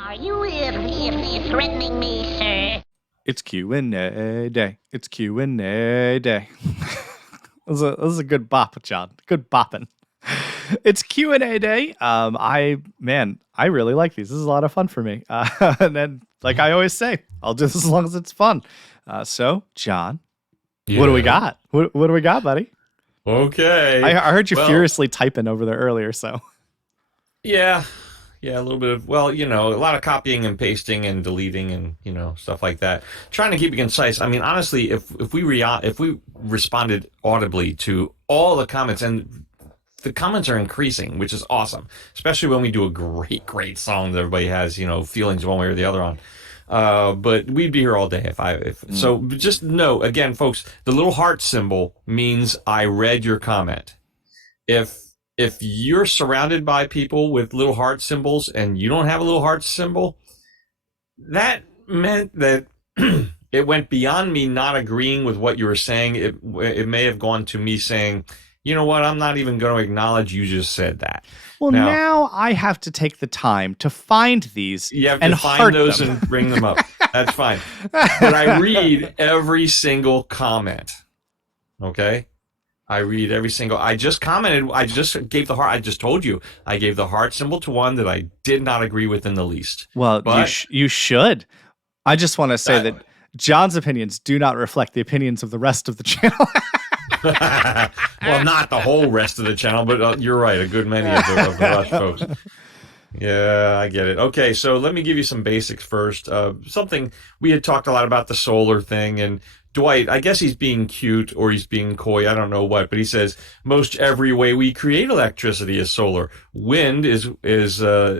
Are you threatening me, sir? It's Q&A day. It's Q&A day. This is a good bop, John. Good bopping. It's Q&A day. I really like these. This is a lot of fun for me. And then, like I always say, I'll do this as long as it's fun. So, John, what do we got? What do we got, buddy? Okay. I heard you Well, furiously typing over there earlier, so. yeah. Yeah, a little bit of, well, a lot of copying and pasting and deleting and, stuff like that. Trying to keep it concise. I mean, honestly, if we responded audibly to all the comments, and the comments are increasing, which is awesome, especially when we do a great song that everybody has, feelings one way or the other on. But we'd be here all day so just know, again, folks, the little heart symbol means I read your comment. If you're surrounded by people with little heart symbols and you don't have a little heart symbol, that meant that it went beyond me not agreeing with what you were saying. It may have gone to me saying, you know what, I'm not even going to acknowledge you just said that. Well, now I have to take the time to find these. You have and to find those them. and bring them up. That's fine. But I read every single comment. Okay? I read every single. I just commented. I just gave the heart. I just told you. I gave the heart symbol to one that I did not agree with in the least. Well, but you should. I just want to say that John's opinions do not reflect the opinions of the rest of the channel. Well, not the whole rest of the channel, but you're right. A good many of the Rush folks. Yeah, I get it. Okay, so let me give you some basics first. Something we had talked a lot about, the solar thing, and Dwight, I guess he's being cute or he's being coy, I don't know what, but he says most every way we create electricity is solar. Wind is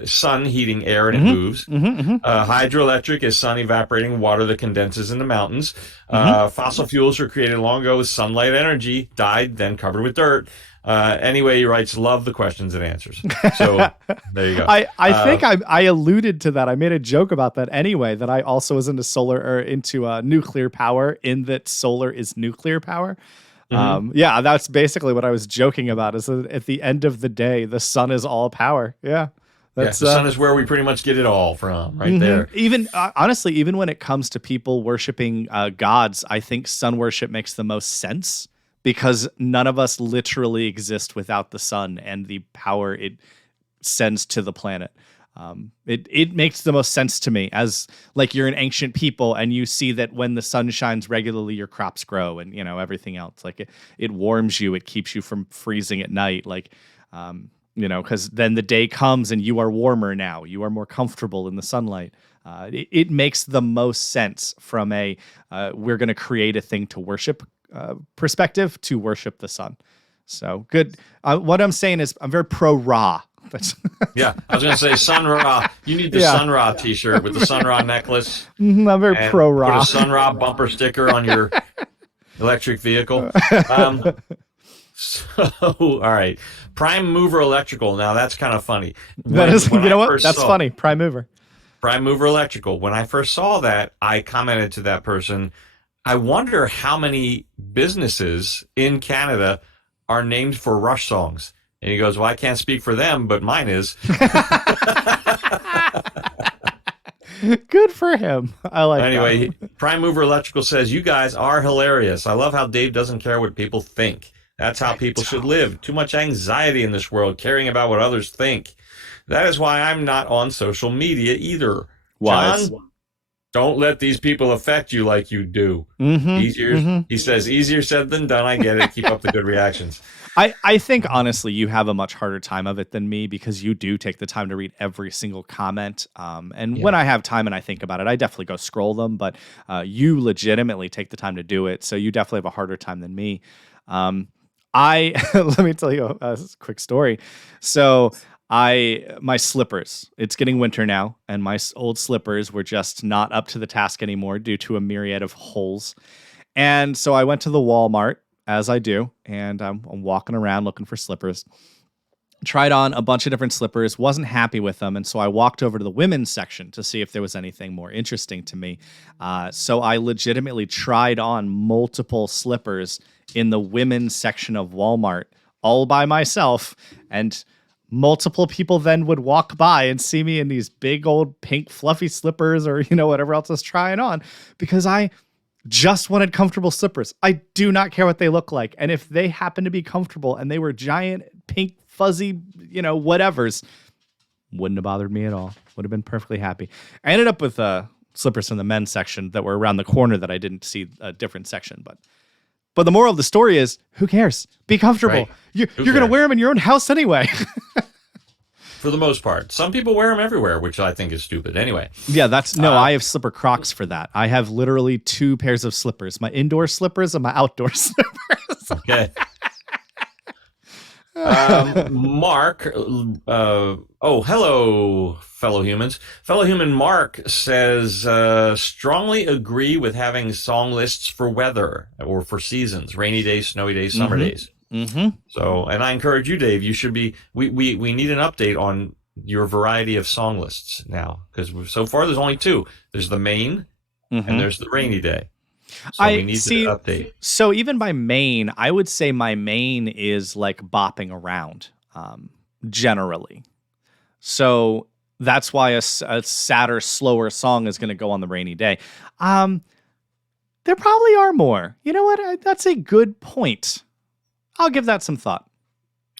sun heating air and it moves. Hydroelectric is sun evaporating water that condenses in the mountains. Fossil fuels were created long ago with sunlight energy, died, then covered with dirt. Anyway, he writes, love the questions and answers. So there you go. I think I alluded to that. I made a joke about that anyway, that I also was into solar or into nuclear power, in that solar is nuclear power. Yeah, that's basically what I was joking about, is that at the end of the day, the sun is all power. Yeah. The sun is where we pretty much get it all from, right there. Even honestly, even when it comes to people worshiping gods, I think sun worship makes the most sense, because none of us literally exist without the sun and the power it sends to the planet. It makes the most sense to me, as like you're an ancient people and you see that when the sun shines regularly, your crops grow and everything else. Like it warms you, it keeps you from freezing at night. Like because then the day comes and you are warmer now. You are more comfortable in the sunlight. It makes the most sense from we're going to create a thing to worship perspective, to worship the sun. So good. What I'm saying is I'm very pro Ra. Yeah, I was going to say Sun Ra. You need the Sun Ra t-shirt with the Sun Ra necklace. I'm very pro Ra. Put a Sun Ra bumper sticker on your electric vehicle. So, all right. Prime Mover Electrical. Now, that's kind of funny. That's funny. Prime Mover. Prime Mover Electrical. When I first saw that, I commented to that person, I wonder how many businesses in Canada are named for Rush songs. And he goes, well, I can't speak for them, but mine is. Good for him. I like Anyway, that. Prime Mover Electrical says, you guys are hilarious. I love how Dave doesn't care what people think. That's how people should live. Too much anxiety in this world, caring about what others think. That is why I'm not on social media either. Wise. John, don't let these people affect you like you do. He says, easier said than done. I get it. Keep up the good reactions. I think, honestly, you have a much harder time of it than me, because you do take the time to read every single comment. When I have time and I think about it, I definitely go scroll them. But you legitimately take the time to do it. So you definitely have a harder time than me. Let me tell you a quick story. So my slippers, it's getting winter now, and my old slippers were just not up to the task anymore due to a myriad of holes. And so I went to the Walmart, as I do, and I'm walking around looking for slippers. Tried on a bunch of different slippers, wasn't happy with them, and so I walked over to the women's section to see if there was anything more interesting to me. So I legitimately tried on multiple slippers in the women's section of Walmart all by myself, and multiple people then would walk by and see me in these big old pink fluffy slippers or, whatever else I was trying on, because I just wanted comfortable slippers. I do not care what they look like. And if they happen to be comfortable and they were giant, pink, fuzzy, whatevers, wouldn't have bothered me at all. Would have been perfectly happy. I ended up with slippers in the men's section that were around the corner that I didn't see a different section. But the moral of the story is, who cares? Be comfortable. Right. You're going to wear them in your own house anyway. For the most part. Some people wear them everywhere, which I think is stupid. Anyway. Yeah, I have slipper Crocs for that. I have literally 2 pairs of slippers, my indoor slippers and my outdoor slippers. Okay. Mark, hello, fellow humans. Fellow human Mark says, strongly agree with having song lists for weather or for seasons, rainy days, snowy days, summer days. Mm-hmm. So, and I encourage you, Dave, you should be, we need an update on your variety of song lists now, because so far there's only 2. There's the main and there's the rainy day. So we need to update. So even by main, I would say my main is like bopping around, generally. So that's why a sadder, slower song is going to go on the rainy day. There probably are more. You know what? That's a good point. I'll give that some thought.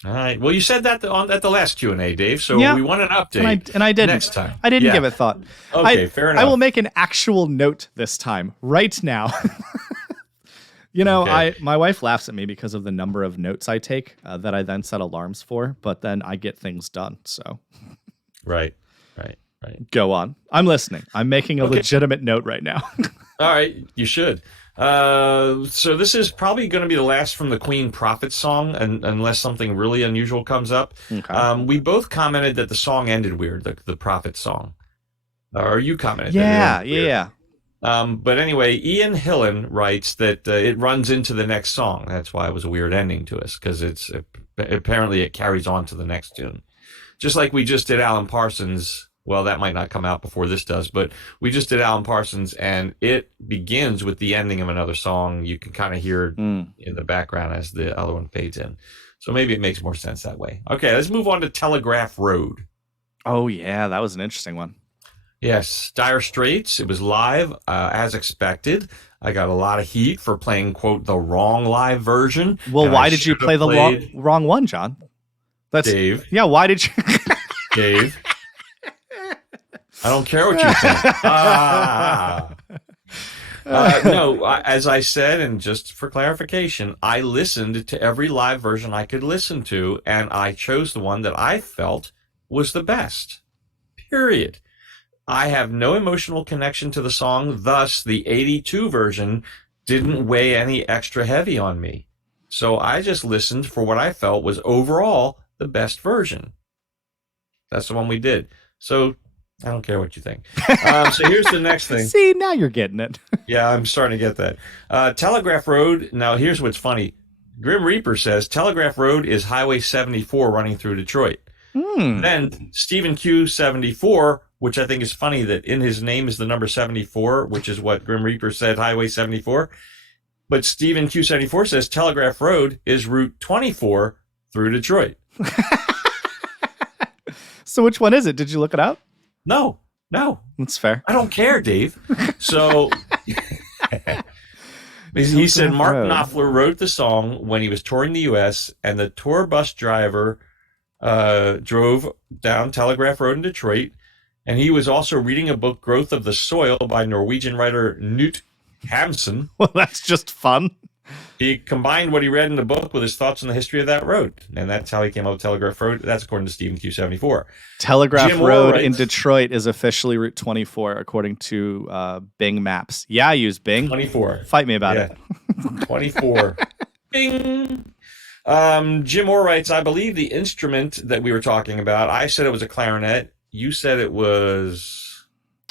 All right. Well, you said that at the last Q&A, Dave. So we want an update. And I didn't. Next time. I didn't give it thought. Okay, fair enough. I will make an actual note this time, right now. My wife laughs at me because of the number of notes I take that I then set alarms for, but then I get things done. So. Right. Go on. I'm listening. I'm making a legitimate note right now. All right. You should. So this is probably going to be the last from the Queen Prophet song, unless something really unusual comes up. Okay. We both commented that the song ended weird, the Prophet song. Or you commented. Yeah. But anyway, Ian Hillen writes that it runs into the next song. That's why it was a weird ending to us, because apparently it carries on to the next tune. Just like we just did Alan Parsons. Well, that might not come out before this does, but we just did Alan Parsons, and it begins with the ending of another song. You can kind of hear it in the background as the other one fades in. So maybe it makes more sense that way. Okay, let's move on to Telegraph Road. Oh, yeah, that was an interesting one. Yes, Dire Straits. It was live, as expected. I got a lot of heat for playing, quote, the wrong live version. Well, why did you play the wrong one, John? Dave. Yeah, why did you... Dave. I don't care what you think. No, as I said, and just for clarification, I listened to every live version I could listen to, and I chose the one that I felt was the best. Period. I have no emotional connection to the song, thus the 82 version didn't weigh any extra heavy on me. So I just listened for what I felt was overall the best version. That's the one we did. So I don't care what you think. So here's the next thing. See, now you're getting it. Yeah, I'm starting to get that. Telegraph Road. Now, here's what's funny. Grim Reaper says Telegraph Road is Highway 74 running through Detroit. Then Stephen Q 74, which I think is funny that in his name is the number 74, which is what Grim Reaper said, Highway 74. But Stephen Q 74 says Telegraph Road is Route 24 through Detroit. So which one is it? Did you look it up? No. That's fair. I don't care, Dave. So he said Mark Knopfler wrote the song when he was touring the U.S., and the tour bus driver drove down Telegraph Road in Detroit, and he was also reading a book, Growth of the Soil, by Norwegian writer Knut Hamsun. Well, that's just fun. He combined what he read in the book with his thoughts on the history of that road, and that's how he came up with Telegraph Road. That's according to Stephen Q74. Telegraph Road in Detroit is officially Route 24, according to Bing Maps. Yeah, I use Bing. 24. Fight me about it. 24. Bing. Jim Orr writes, I believe the instrument that we were talking about, I said it was a clarinet. You said it was...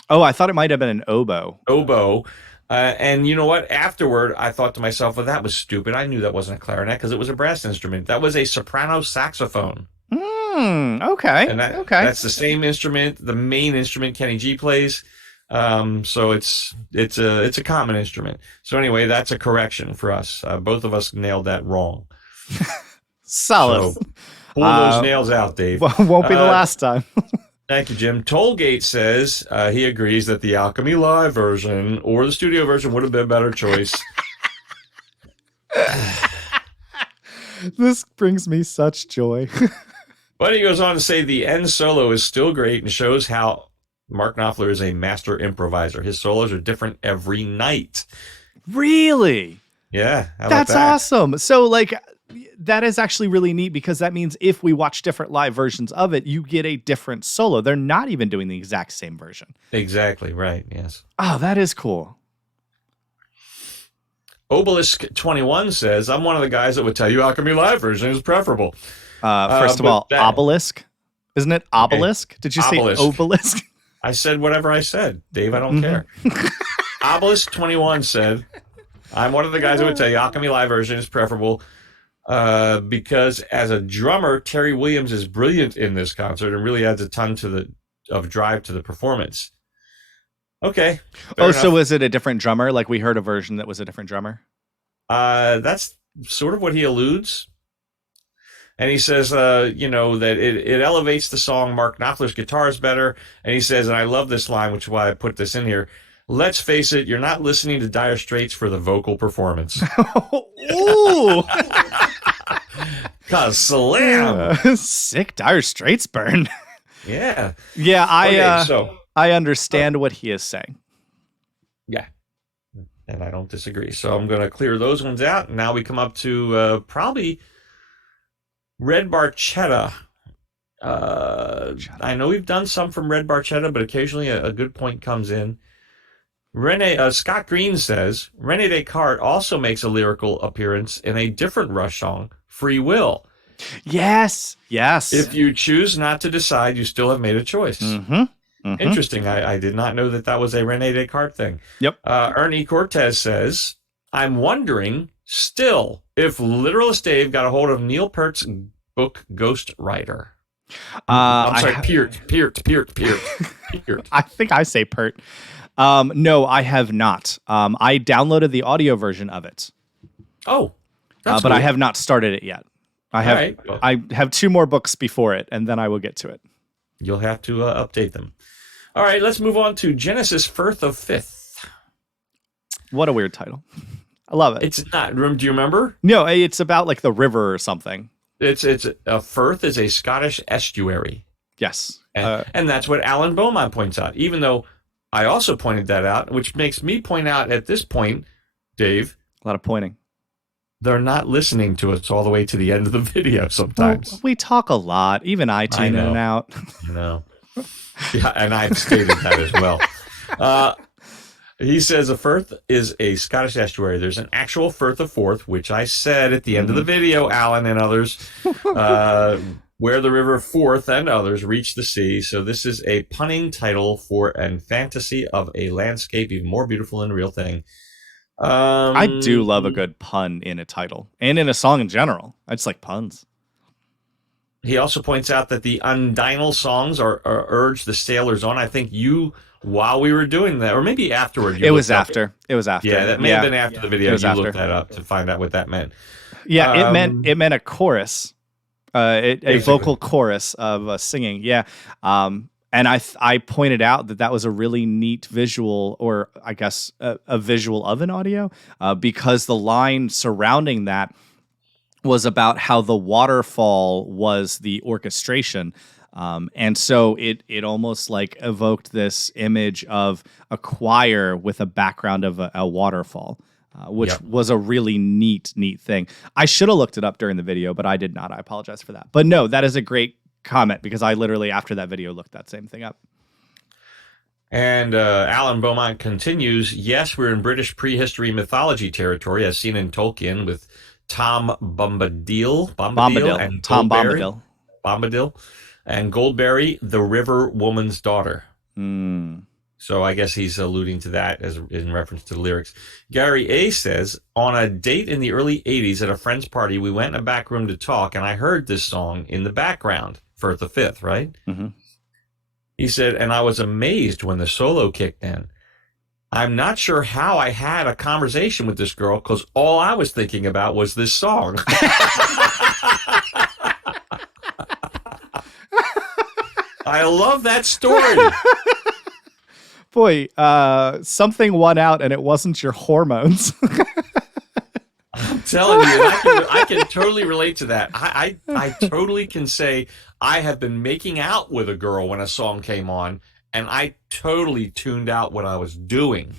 Oh, I thought it might have been an oboe. Oboe. And you know what? Afterward, I thought to myself, well, that was stupid. I knew that wasn't a clarinet because it was a brass instrument. That was a soprano saxophone. Okay. And that's the same instrument, the main instrument Kenny G plays. So it's a common instrument. So anyway, that's a correction for us. Both of us nailed that wrong. Solid. Pull those nails out, Dave. Won't be the last time. Thank you, Jim. Tollgate says he agrees that the Alchemy Live version or the studio version would have been a better choice. This brings me such joy. But he goes on to say the end solo is still great and shows how Mark Knopfler is a master improviser. His solos are different every night. Really? Yeah. That's awesome. So, like, that is actually really neat because that means if we watch different live versions of it, you get a different solo. They're not even doing the exact same version. Exactly. Right. Yes. Oh, that is cool. Obelisk 21 says, I'm one of the guys that would tell you Alchemy Live version is preferable. First of all, Obelisk. Isn't it Obelisk? Okay. Did you say Obelisk? I said whatever I said. Dave, I don't care. Obelisk 21 said, I'm one of the guys that would tell you Alchemy Live version is preferable because as a drummer, Terry Williams is brilliant in this concert and really adds a ton of drive to the performance. Okay. So was it a different drummer? Like we heard a version that was a different drummer? That's sort of what he alludes. And he says, that it elevates the song. Mark Knopfler's guitar is better. And he says, and I love this line, which is why I put this in here. Let's face it, you're not listening to Dire Straits for the vocal performance. Ooh. Cause slam. Sick Dire Straits burn. Yeah. Yeah, I understand what he is saying. Yeah. And I don't disagree. So I'm going to clear those ones out. Now we come up to probably Red Barchetta. I know we've done some from Red Barchetta, but occasionally a good point comes in. Scott Green says, René Descartes also makes a lyrical appearance in a different Rush song, Free Will. Yes. If you choose not to decide, you still have made a choice. Interesting. I did not know that was a René Descartes thing. Yep. Ernie Cortez says, I'm wondering still if Literalist Dave got a hold of Neil Peart's book Ghost Rider. I'm sorry, Peart. I think I say Pert. No, I have not. I downloaded the audio version of it. Oh, but cool. I have not started it yet. I have 2 more books before it, and then I will get to it. You'll have to update them. All right, let's move on to Genesis Firth of Fifth. What a weird title. I love it. It's not. Do you remember? No, it's about like the river or something. It's a Firth is a Scottish estuary. Yes. And that's what Alan Beaumont points out, even though I also pointed that out, which makes me point out at this point, Dave. A lot of pointing. They're not listening to us all the way to the end of the video sometimes. Well, we talk a lot. Even I tune in and out. No. Yeah, and I've stated that as well. He says a firth is a Scottish estuary. There's an actual Firth of Forth, which I said at the end of the video, Alan and others, where the river Forth and others reach the sea. So this is a punning title for a fantasy of a landscape even more beautiful than a real thing. I do love a good pun in a title and in a song in general. I just like puns. He also points out that the Undinal songs are urge the sailors on. I think while we were doing that, or maybe afterward. It was after. Yeah, that may have been after the video. You looked that up to find out what that meant. Yeah, it meant a chorus, a vocal chorus of singing. Yeah, and I pointed out that was a really neat visual, or I guess a visual of an audio, because the line surrounding that was about how the waterfall was the orchestration. And so it almost like evoked this image of a choir with a background of a waterfall, which was a really neat thing. I should have looked it up during the video, but I did not. I apologize for that. But no, that is a great comment because I literally after that video looked that same thing up. And Alan Beaumont continues, yes, we're in British prehistory mythology territory as seen in Tolkien with Tom Bombadil and Tom Bombadil. And Goldberry, the river woman's daughter. So I guess he's alluding to that as in reference to the lyrics. Gary A. says, on a date in the early 80s at a friend's party, we went in a back room to talk, and I heard this song in the background, Firth of Fifth, right? Mm-hmm. He said, and I was amazed when the solo kicked in. I'm not sure how I had a conversation with this girl because all I was thinking about was this song. I love that story. Boy, something won out, and it wasn't your hormones. I'm telling you, and I can totally relate to that. I totally can say I have been making out with a girl when a song came on, and I totally tuned out what I was doing.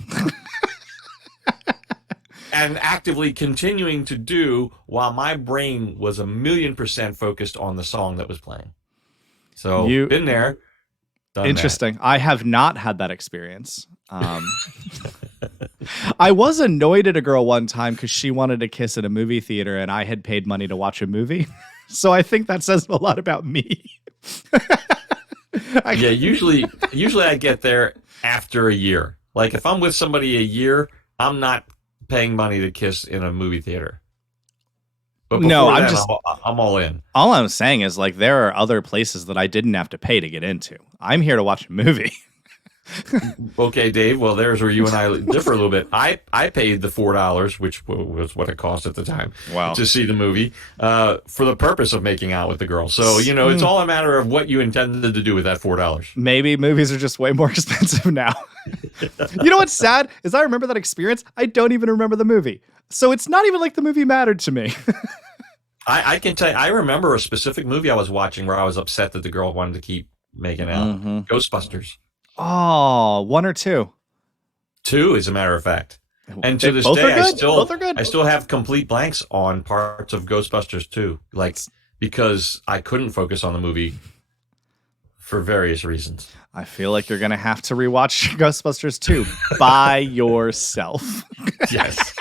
And actively continuing to do while my brain was 1,000,000% focused on the song that was playing. So, been there, done interesting. That. I have not had that experience. I was annoyed at a girl one time because she wanted to kiss at a movie theater and I had paid money to watch a movie. So I think that says a lot about me. Yeah, usually I get there after a year. Like if I'm with somebody a year, I'm not paying money to kiss in a movie theater. But no, I'm all in. All I'm saying is like there are other places that I didn't have to pay to get into. I'm here to watch a movie. Okay, Dave. Well, there's where you and I differ a little bit. I paid the $4, which was what it cost at the time, to see the movie for the purpose of making out with the girl. So, it's all a matter of what you intended to do with that $4. Maybe movies are just way more expensive now. You know what's sad is I remember that experience. I don't even remember the movie. So it's not even like the movie mattered to me. I can tell you, I remember a specific movie I was watching where I was upset that the girl wanted to keep making out. Mm-hmm. Ghostbusters. Oh, 1 or 2? 2, as a matter of fact. And to this day, I still have complete blanks on parts of Ghostbusters 2, because I couldn't focus on the movie for various reasons. I feel like you're going to have to rewatch Ghostbusters 2 by yourself. Yes.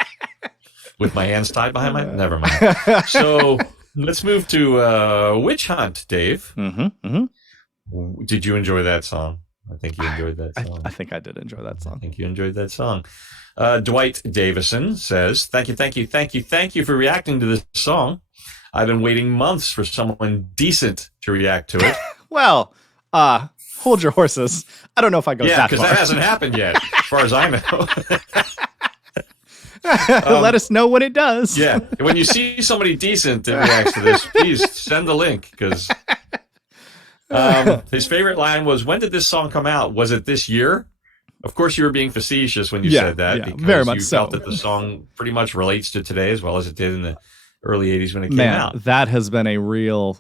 With my hands tied behind my... Never mind. So let's move to Witch Hunt, Dave. Mm-hmm, mm-hmm. Did you enjoy that song? I think you enjoyed that song. I think I did enjoy that song. I think you enjoyed that song. Dwight Davison says, thank you for reacting to this song. I've been waiting months for someone decent to react to it. Well, hold your horses. I don't know if I go that far. Yeah, because that hasn't happened yet, as far as I know. Let us know when it does. Yeah, when you see somebody decent that reacts to this, please send the link, because... his favorite line was, when did this song come out? Was it this year? Of course, you were being facetious when you said that, because very much you felt that the song pretty much relates to today as well as it did in the early 80s when it came out. That has been a real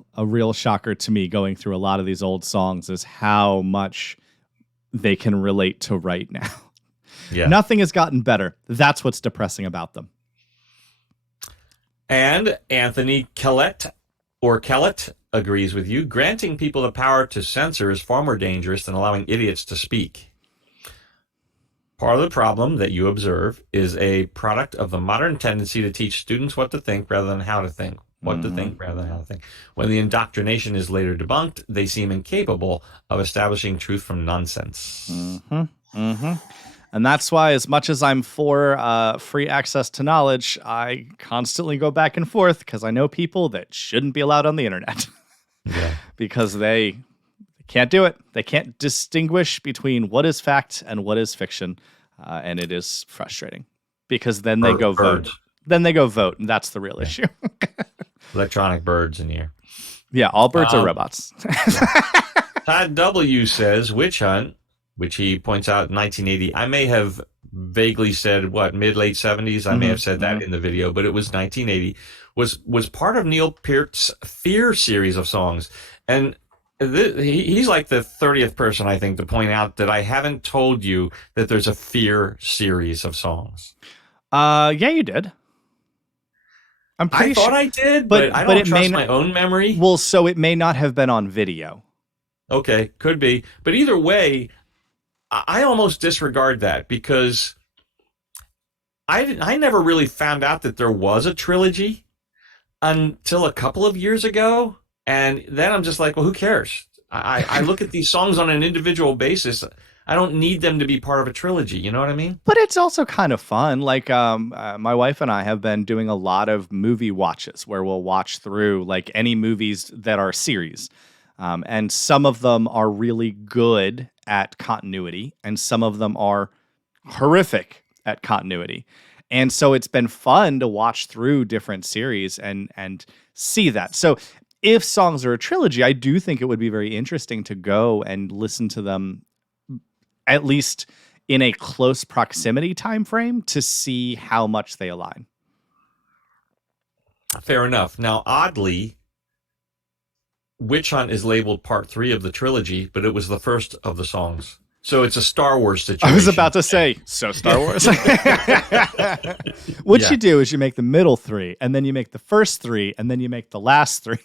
shocker to me going through a lot of these old songs, is how much they can relate to right now. Yeah. Nothing has gotten better. That's what's depressing about them. And Anthony Kellett agrees with you. Granting people the power to censor is far more dangerous than allowing idiots to speak. Part of the problem that you observe is a product of the modern tendency to teach students what to think rather than how to think. What to think rather than how to think. When the indoctrination is later debunked, they seem incapable of establishing truth from nonsense. Mm-hmm. Mm-hmm. And that's why, as much as I'm for free access to knowledge, I constantly go back and forth because I know people that shouldn't be allowed on the internet. Yeah. Because they can't do it. They can't distinguish between what is fact and what is fiction. And it is frustrating because then they go vote. Then they go vote, and that's the real issue. Electronic birds in here. Yeah, all birds are robots. Todd W. says, Witch Hunt, which he points out 1980. I may have vaguely said, mid-late 70s? I may have said that in the video, but it was 1980. Was part of Neil Peart's Fear series of songs. And he's like the 30th person, I think, to point out that I haven't told you that there's a Fear series of songs. Yeah, you did. I thought I did, but I don't trust my own memory. Well, so it may not have been on video. Okay, could be. But either way, I almost disregard that because I never really found out that there was a trilogy until a couple of years ago. And then I'm just like, well, who cares? I look at these songs on an individual basis. I don't need them to be part of a trilogy. You know what I mean? But it's also kind of fun. Like my wife and I have been doing a lot of movie watches where we'll watch through like any movies that are series. And some of them are really good at continuity, and some of them are horrific at continuity. And so it's been fun to watch through different series and see that. So if songs are a trilogy, I do think it would be very interesting to go and listen to them at least in a close proximity time frame to see how much they align. Fair enough. Now, oddly, Witch Hunt is labeled part 3 of the trilogy, but it was the first of the songs. So it's a Star Wars situation. I was about to say, so Star Wars. What you do is you make the middle 3, and then you make the first 3, and then you make the last 3.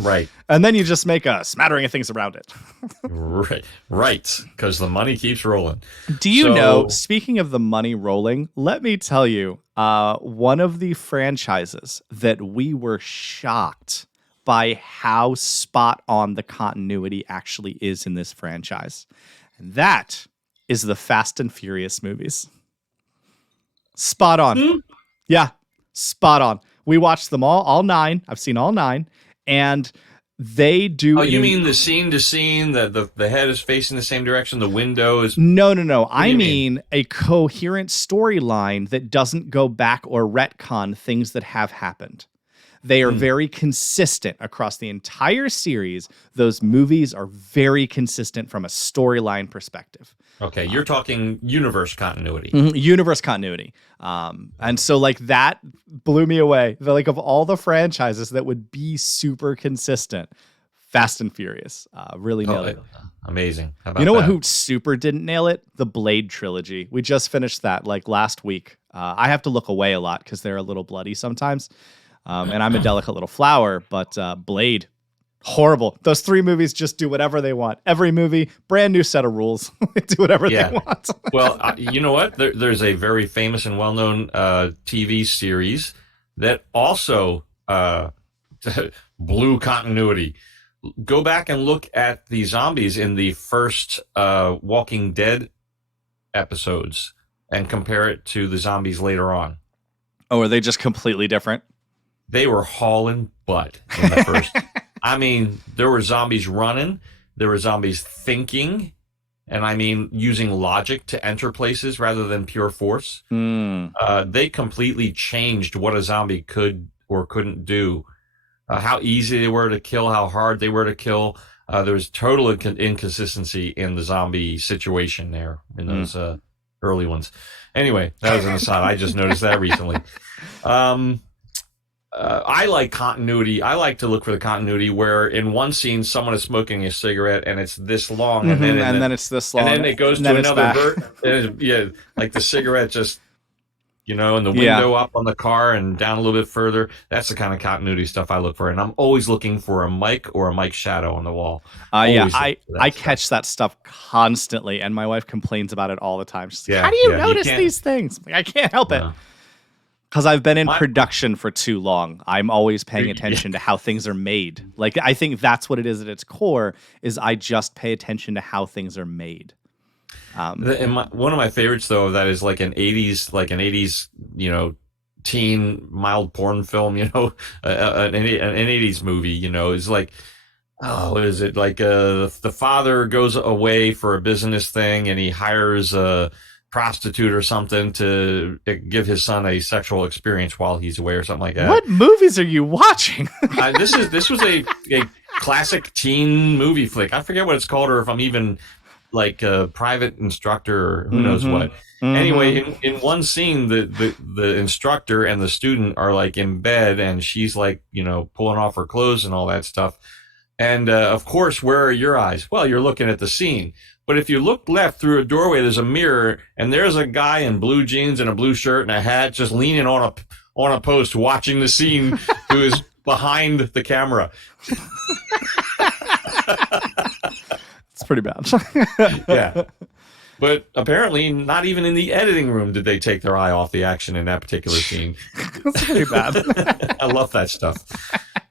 Right. And then you just make a smattering of things around it. Right. Because the money keeps rolling. Do you know, speaking of the money rolling, let me tell you, one of the franchises that we were shocked by how spot on the continuity actually is in this franchise. And that is the Fast and Furious movies. Spot on. Yeah, spot on. We watched them all 9. I've seen all 9. And they do. Oh, you mean the scene to scene? The head is facing the same direction. The window is. No. I mean a coherent storyline that doesn't go back or retcon things that have happened. They are very consistent across the entire series. Those movies are very consistent from a storyline perspective. Okay, you're talking universe continuity. Universe continuity. And so like that blew me away. Like of all the franchises that would be super consistent, Fast and Furious really nailed it. Amazing. How about you know that? what? Who super didn't nail it? The Blade trilogy. We just finished that like last week. I have to look away a lot because they're a little bloody sometimes. And I'm a delicate little flower, but Blade, horrible. Those 3 movies just do whatever they want. Every movie, brand new set of rules. They do whatever they want. Well, you know what? There's a very famous and well-known TV series that also blew continuity. Go back and look at the zombies in the first Walking Dead episodes and compare it to the zombies later on. Oh, are they just completely different? They were hauling butt in the first. I mean, there were zombies running. There were zombies thinking. And I mean, using logic to enter places rather than pure force. They completely changed what a zombie could or couldn't do. How easy they were to kill, how hard they were to kill. There was total inconsistency in the zombie situation there in those early ones. Anyway, that was an aside. I just noticed that recently. I like continuity. I like to look for the continuity where in one scene someone is smoking a cigarette and it's this long, and then it's this long, and then it goes to another like the cigarette just, and the window up on the car and down a little bit further. That's the kind of continuity stuff I look for, and I'm always looking for a mic or a mic shadow on the wall. I catch that stuff constantly, and my wife complains about it all the time. She's like, how do you notice these things? Like, I can't help it. Because I've been in production for too long. I'm always paying attention to how things are made. Like, I think that's what it is at its core, is I just pay attention to how things are made. One of my favorites, though, of that is like an 80s, teen mild porn film, an 80s movie, is like, what is it? Like the father goes away for a business thing and he hires a prostitute or something to give his son a sexual experience while he's away or something like that. What movies are you watching? This was a classic teen movie flick. I forget what it's called, or if I'm even like a private instructor or who knows what. Anyway, in one scene, the instructor and the student are like in bed, and she's like, pulling off her clothes and all that stuff. And of course, where are your eyes? Well, you're looking at the scene. But if you look left through a doorway, there's a mirror, and there's a guy in blue jeans and a blue shirt and a hat just leaning on a post watching the scene who is behind the camera. It's pretty bad. Yeah. But apparently not even in the editing room did they take their eye off the action in that particular scene. That's pretty bad. I love that stuff.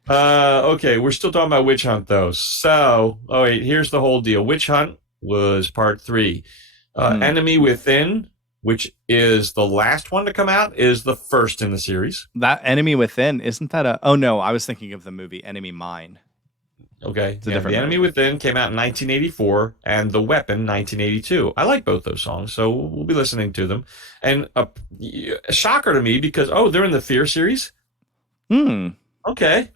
Okay, we're still talking about Witch Hunt, though. So, here's the whole deal. Witch Hunt was part 3. Enemy Within, which is the last one to come out, is the first in the series. That Enemy Within, isn't that oh no, I was thinking of the movie Enemy Mine. Okay, the Enemy Within came out in 1984, and The Weapon 1982. I like both those songs, so we'll be listening to them. And a shocker to me because they're in the Fear series. Okay.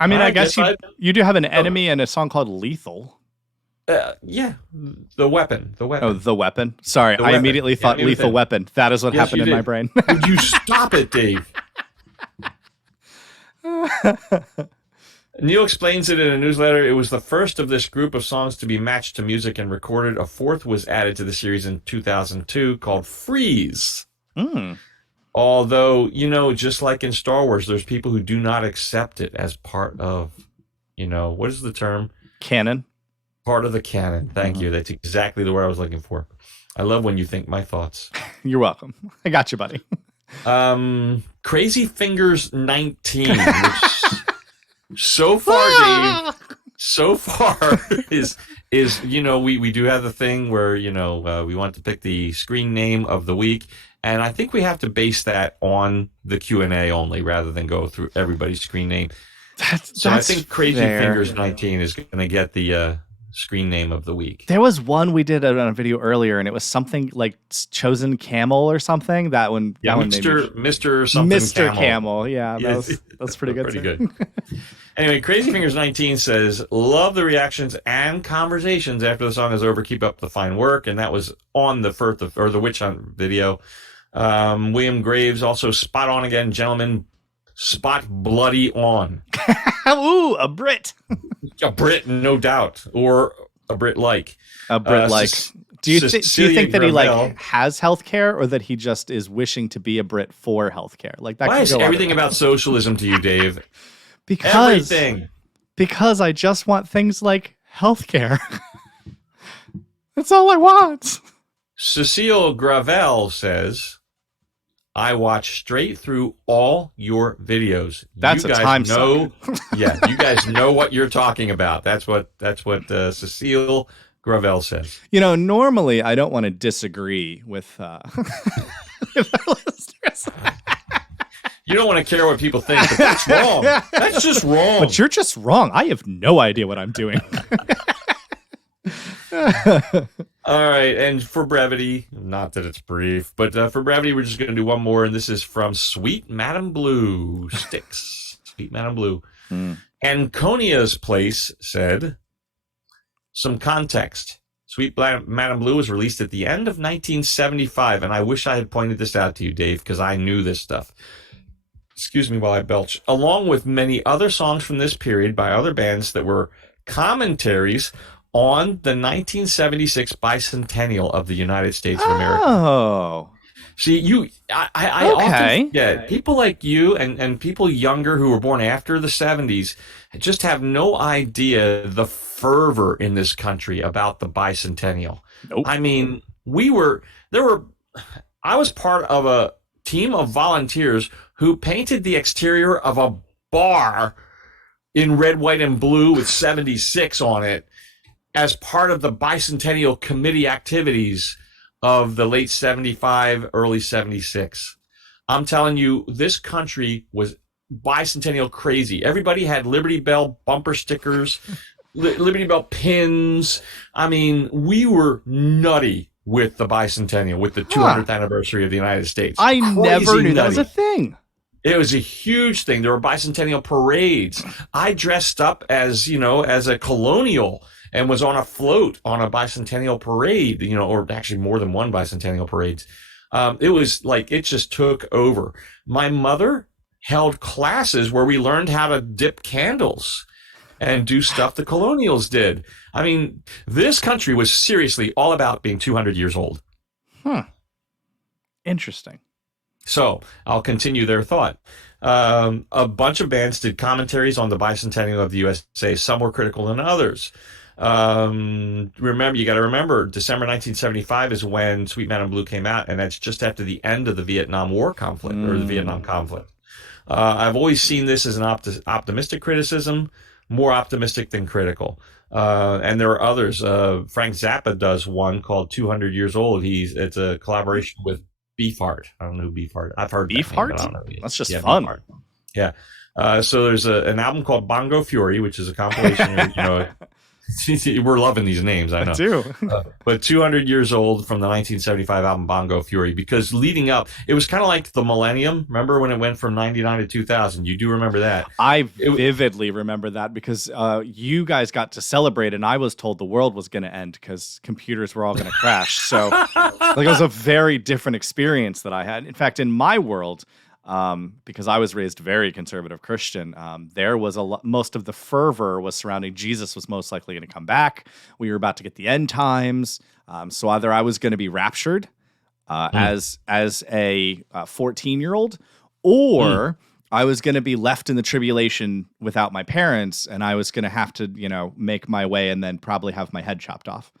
I mean, All I right, guess guess you do have an enemy and a song called Lethal. Yeah, the weapon. Oh, The Weapon. Sorry, I immediately thought Lethal Weapon. That is what happened in my brain. Would you stop it, Dave? Neil explains it in a newsletter. It was the first of this group of songs to be matched to music and recorded. A fourth was added to the series in 2002 called Freeze. Although, just like in Star Wars, there's people who do not accept it as part of, what is the term? Canon. Part of the canon. Thank you. That's exactly the word I was looking for. I love when you think my thoughts. You're welcome. I got you, buddy. Crazy Fingers 19. Which so far, Dave, is we do have the thing where, we want to pick the screen name of the week. And I think we have to base that on the Q&A only rather than go through everybody's screen name. So I think Crazy Fingers 19 is going to get the screen name of the week. There was one we did on a video earlier, and it was something like Chosen Camel or something. That one, yeah, Mr. something Mr. Camel. Yeah, that's pretty good. Pretty good. Anyway, Crazy Fingers 19 says, love the reactions and conversations after the song is over. Keep up the fine work. And that was on the Witch Hunt video. William Graves also spot on again, gentlemen. Spot bloody on. Ooh, a Brit. A Brit, no doubt. Or a Brit like. A Brit like. Do you think that he has healthcare, or that he just is wishing to be a Brit for healthcare? Like that. Why is everything about socialism to you, Dave? Everything. Because I just want things like healthcare. That's all I want. Cecile Gravel says, I watch straight through all your videos. That's you guys a time know. Yeah, you guys know what you're talking about. That's what Cecile Gravel says. Normally I don't want to disagree with with our listeners. You don't want to care what people think, but that's wrong. That's just wrong. But you're just wrong. I have no idea what I'm doing. All right, and for brevity, not that it's brief, but for brevity, we're just going to do one more, and this is from Sweet Madam Blue Sticks. Sweet Madam Blue. Anconia's Place said, some context. Sweet Madam Blue was released at the end of 1975, and I wish I had pointed this out to you, Dave, because I knew this stuff. Excuse me while I belch. Along with many other songs from this period by other bands that were commentaries on the 1976 bicentennial of the United States of America. Oh. See, I often forget, people like you and people younger who were born after the 70s just have no idea the fervor in this country about the bicentennial. Nope. I mean, I was part of a team of volunteers who painted the exterior of a bar in red, white, and blue with 76 on it as part of the bicentennial committee activities of the late 75, early 76. I'm telling you, this country was bicentennial crazy. Everybody had Liberty Bell bumper stickers, Liberty Bell pins. I mean, we were nutty with the bicentennial, with the 200th anniversary of the United States. I never knew that was a thing. It was a huge thing. There were bicentennial parades. I dressed up as a colonial and was on a float on a bicentennial parade, or actually more than one bicentennial parades. It was like, it just took over. My mother held classes where we learned how to dip candles and do stuff the colonials did. I mean, this country was seriously all about being 200 years old. Interesting. So I'll continue their thought. A bunch of bands did commentaries on the bicentennial of the USA. Some were critical than others. You got to remember, December 1975 is when Sweet Madam Blue came out, and that's just after the end of the Vietnam War conflict, or the Vietnam conflict. I've always seen this as an optimistic criticism, more optimistic than critical. And there are others. Frank Zappa does one called 200 Years Old. It's a collaboration with Beefheart. I don't know who Beefheart. I've heard Beefheart. That's just fun. Beefheart. Yeah. So there's an album called Bongo Fury, which is a compilation of We're loving these names, I I know. do. But 200 years old from the 1975 album Bongo Fury, because leading up, it was kind of like the millennium. Remember when it went from 99 to 2000? You do remember that? I vividly remember that because you guys got to celebrate, and I was told the world was going to end because computers were all going to crash. So like, it was a very different experience that I had. In fact, in my world, because I was raised very conservative Christian, there was most of the fervor was surrounding Jesus was most likely going to come back. We were about to get the end times. So either I was going to be raptured as a 14-year-old, or I was going to be left in the tribulation without my parents, and I was going to have to, make my way and then probably have my head chopped off.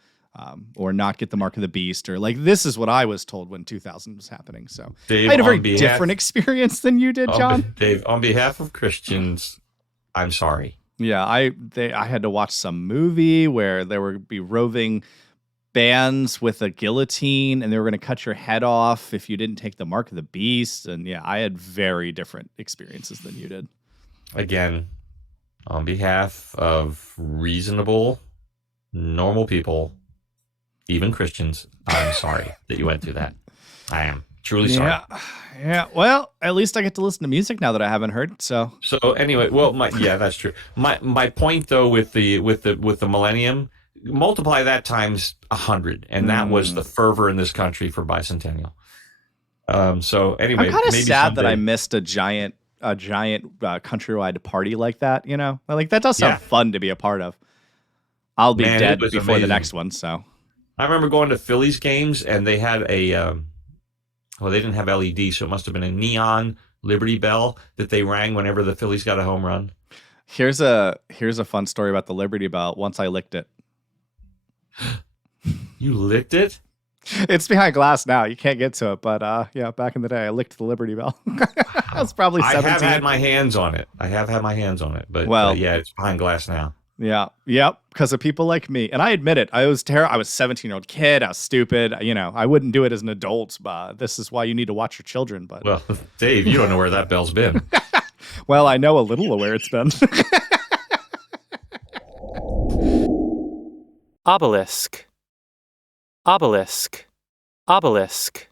Or not get the mark of the beast, or like this is what I was told when 2000 was happening. So Dave, I had a very different experience than you did, John. Dave, on behalf of Christians, I'm sorry. Yeah, I had to watch some movie where there would be roving bands with a guillotine, and they were going to cut your head off if you didn't take the mark of the beast. And yeah, I had very different experiences than you did. Again, on behalf of reasonable, normal people, even Christians, I'm sorry that you went through that. I am truly sorry. Yeah. Well, at least I get to listen to music now that I haven't heard. So anyway, well, that's true. My point though with the millennium, multiply that times 100, and that was the fervor in this country for bicentennial. So anyway, I'm kind of sad someday that I missed a giant countrywide party like that. Like that does sound fun to be a part of. I'll be dead before amazing. the next one. So. I remember going to Phillies games, and they had they didn't have LED, so it must have been a neon Liberty Bell that they rang whenever the Phillies got a home run. Here's a fun story about the Liberty Bell. Once I licked it. You licked it? It's behind glass now. You can't get to it, but back in the day, I licked the Liberty Bell. I was probably 17. I have had my hands on it. But it's behind glass now. Yeah. Yep. Because of people like me. And I admit it. I was I was a 17-year-old kid. I was stupid. I wouldn't do it as an adult. But this is why you need to watch your children. But well, Dave, you don't know where that bell's been. Well, I know a little of where it's been. Obelisk. Obelisk. Obelisk.